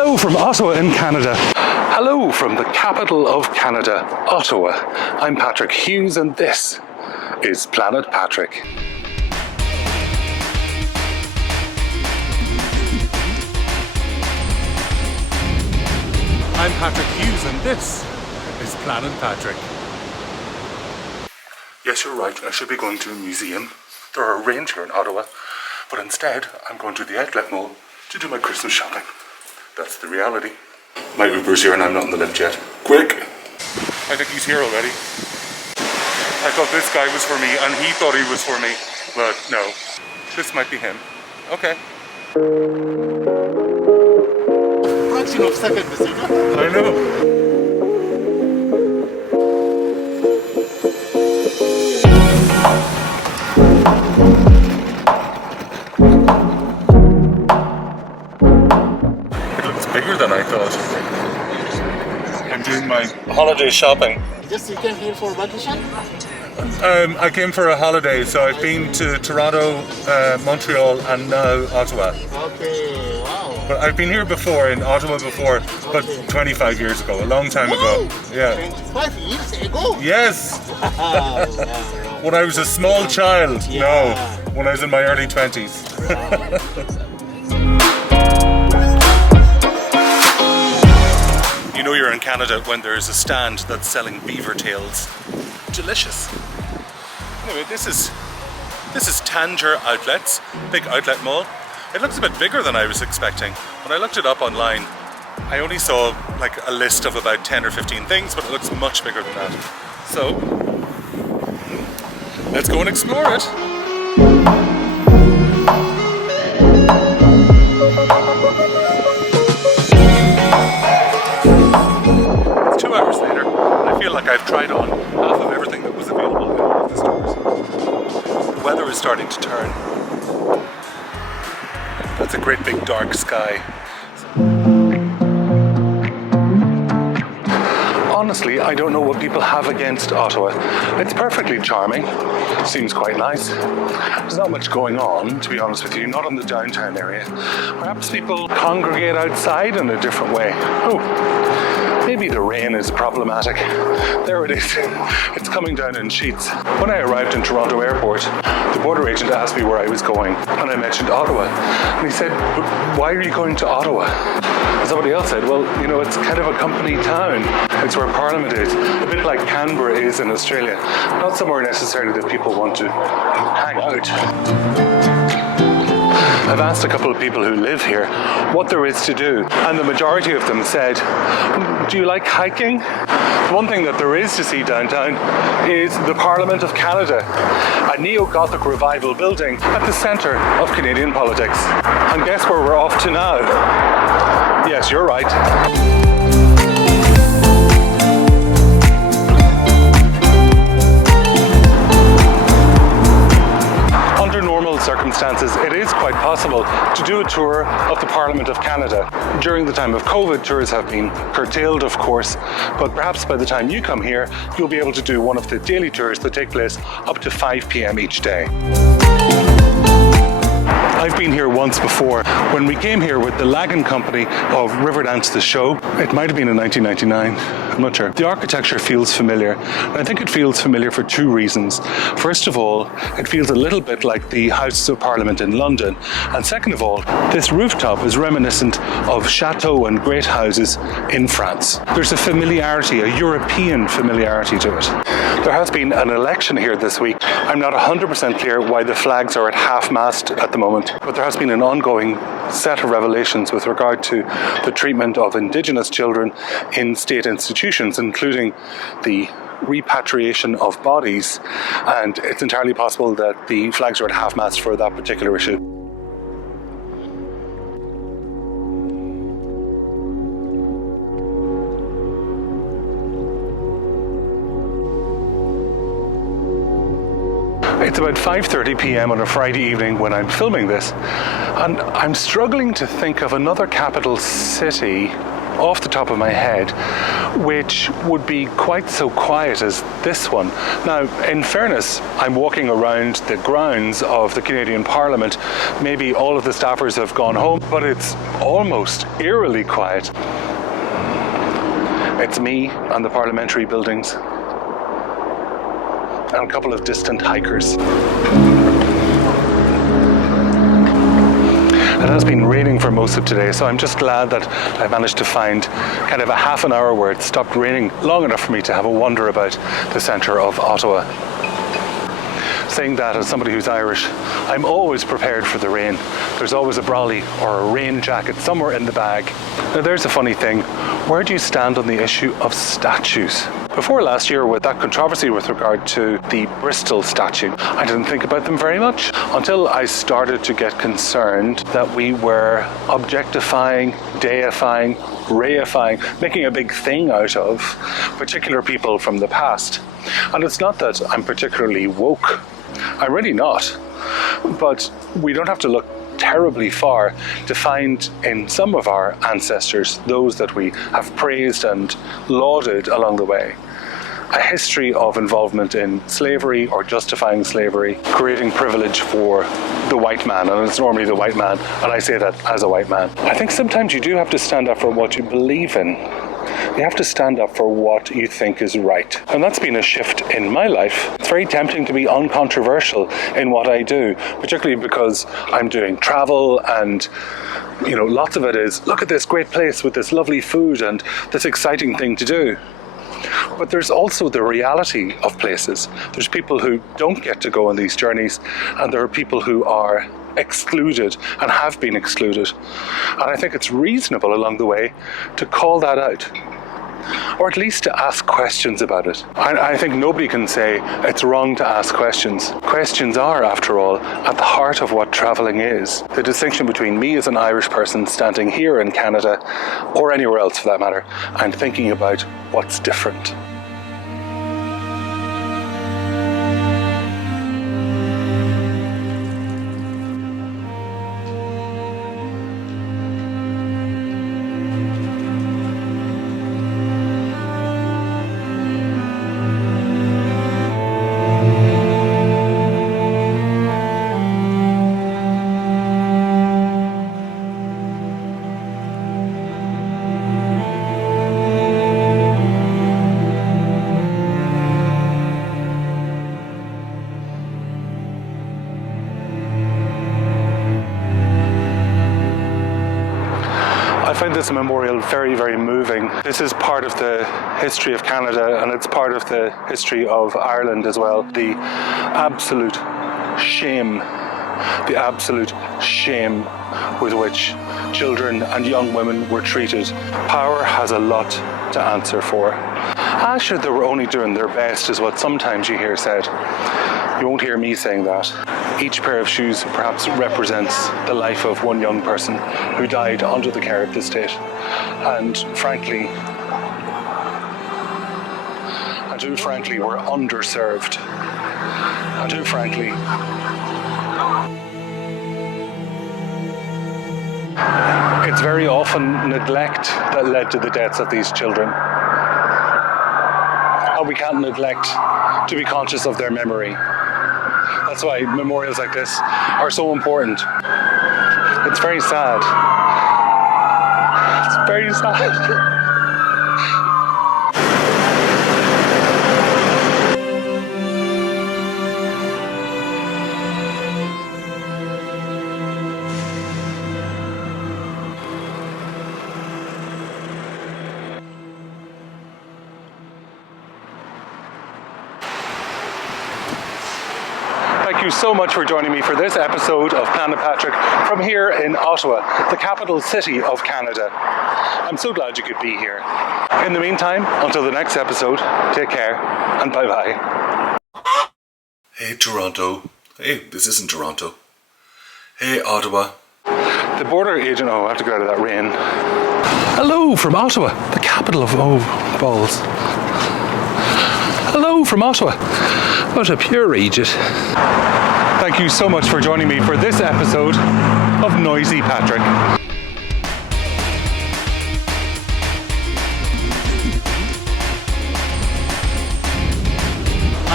Hello from Ottawa in Canada. Hello from the capital of Canada, Ottawa. I'm Patrick Hughes and this is Planet Patrick. I'm Patrick Hughes and this is Planet Patrick. Yes, you're right, I should be going to a museum. There are a range here in Ottawa, but instead I'm going to the outlet mall to do my Christmas shopping. That's the reality. My Uber's here and I'm not in the lift yet. Quick! I think he's here already. I thought this guy was for me and he thought he was for me, but no. This might be him. Okay. Fraction of seconds, you know? I know. Bigger than I thought. I'm doing my holiday shopping. Just you came here for vacation? I came for a holiday, so I've been to Toronto, Montreal, and now Ottawa. Okay, wow. But I've been here before, in Ottawa before, but 25 years ago, a long time ago. Yeah. 25 years ago? Yes! Wow. When I was a small child. Yeah. No, when I was in my early 20s. Wow. You know you're in Canada when there's a stand that's selling beaver tails. Delicious. Anyway, this is Tanger Outlets, big outlet mall. It looks a bit bigger than I was expecting. When I looked it up online, I only saw like a list of about 10 or 15 things, but it looks much bigger than that. So, let's go and explore it. 2 hours later, and I feel like I've tried on half of everything that was available in all of the stores. The weather is starting to turn. That's a great big dark sky. Honestly, I don't know what people have against Ottawa. It's perfectly charming. Seems quite nice. There's not much going on, to be honest with you, not in the downtown area. Perhaps people congregate outside in a different way. Oh. Maybe the rain is problematic. There it is. It's coming down in sheets. When I arrived in Toronto Airport, the border agent asked me where I was going, and I mentioned Ottawa. And he said, "Why are you going to Ottawa?" And somebody else said, "Well, you know, it's kind of a company town. It's where Parliament is, a bit like Canberra is in Australia. Not somewhere necessarily that people want to hang out." I've asked a couple of people who live here what there is to do, and the majority of them said, "Do you like hiking?" The one thing that there is to see downtown is the Parliament of Canada, a neo-Gothic revival building at the centre of Canadian politics. And guess where we're off to now? Yes, you're right. Under normal circumstances, it is quite possible to do a tour of the Parliament of Canada. During the time of COVID, tours have been curtailed, of course, but perhaps by the time you come here, you'll be able to do one of the daily tours that take place up to 5 p.m. each day. I've been here once before when we came here with the Lagan Company of Riverdance the Show. It might have been in 1999, I'm not sure. The architecture feels familiar, and I think it feels familiar for two reasons. First of all, it feels a little bit like the Houses of Parliament in London, and second of all, this rooftop is reminiscent of chateaux and great houses in France. There's a familiarity, a European familiarity to it. There has been an election here this week. I'm not 100% clear why the flags are at half-mast at the moment, but there has been an ongoing set of revelations with regard to the treatment of Indigenous children in state institutions, including the repatriation of bodies, and it's entirely possible that the flags are at half-mast for that particular issue. It's about 5:30 p.m. on a Friday evening when I'm filming this, and I'm struggling to think of another capital city off the top of my head which would be quite so quiet as this one. Now, in fairness, I'm walking around the grounds of the Canadian Parliament. Maybe all of the staffers have gone home, but it's almost eerily quiet. It's me and the parliamentary buildings and a couple of distant hikers. It has been raining for most of today, so I'm just glad that I managed to find kind of a half an hour where it stopped raining long enough for me to have a wander about the centre of Ottawa. Saying that as somebody who's Irish, I'm always prepared for the rain. There's always a brolly or a rain jacket somewhere in the bag. Now there's a funny thing, where do you stand on the issue of statues? Before last year, with that controversy with regard to the Bristol statue, I didn't think about them very much until I started to get concerned that we were objectifying, deifying, reifying, making a big thing out of particular people from the past. And it's not that I'm particularly woke. I'm really not. But we don't have to look terribly far to find in some of our ancestors, those that we have praised and lauded along the way, a history of involvement in slavery or justifying slavery, creating privilege for the white man, and it's normally the white man, and I say that as a white man. I think sometimes you do have to stand up for what you believe in. You have to stand up for what you think is right. And that's been a shift in my life. It's very tempting to be uncontroversial in what I do, particularly because I'm doing travel and lots of it is, look at this great place with this lovely food and this exciting thing to do. But there's also the reality of places. There's people who don't get to go on these journeys, and there are people who are excluded and have been excluded. And I think it's reasonable along the way to call that out, or at least to ask questions about it. I think nobody can say it's wrong to ask questions. Questions are, after all, at the heart of what travelling is. The distinction between me as an Irish person standing here in Canada, or anywhere else for that matter, and thinking about what's different. I find this memorial very, very moving. This is part of the history of Canada, and it's part of the history of Ireland as well. The absolute shame with which children and young women were treated. Power has a lot to answer for. Actually, they were only doing their best is what sometimes you hear said. You won't hear me saying that. Each pair of shoes perhaps represents the life of one young person who died under the care of the state, and frankly were underserved, and who frankly it's very often neglect that led to the deaths of these children. And we can't neglect to be conscious of their memory. That's why memorials like this are so important. It's very sad. It's very sad. Thank you so much for joining me for this episode of Planet Patrick from here in Ottawa, the capital city of Canada. I'm so glad you could be here. In the meantime, until the next episode, take care and bye-bye. Hey Toronto. Hey, this isn't Toronto. Hey Ottawa. The border agent, I have to get out of that rain. Hello from Ottawa, the capital of balls. Hello from Ottawa. What a pure idiot. Thank you so much for joining me for this episode of Noisy Patrick.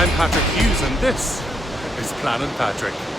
I'm Patrick Hughes and this is Planet Patrick.